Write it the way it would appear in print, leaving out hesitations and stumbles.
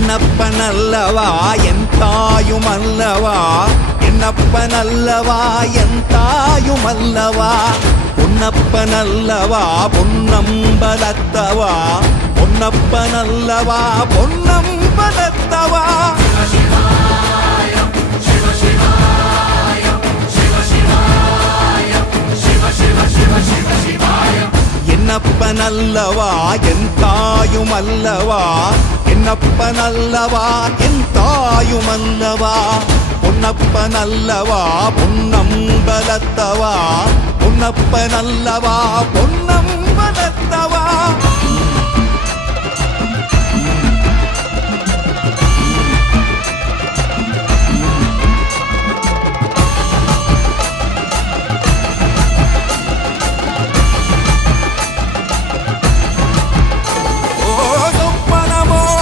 என்னப்பனல்லவா என் தாயுமல்லவா, என்னப்பனல்லவா என் தாயுமல்லவா, பொன்னப்பனல்லவா பொன்னம்பலத்தவா, பொன்னப்பனல்லவா பொன்னம்பலத்தவா. என்னப்பனல்லவா என் தாயுமல்லவா, என்னப்பனல்லவா என் தாயுமல்லவா, பொன்னப்பனல்லவா பொன்னம்பலத்தவா, பொன்னப்பனல்லவா பொன்னம்பலத்தவா.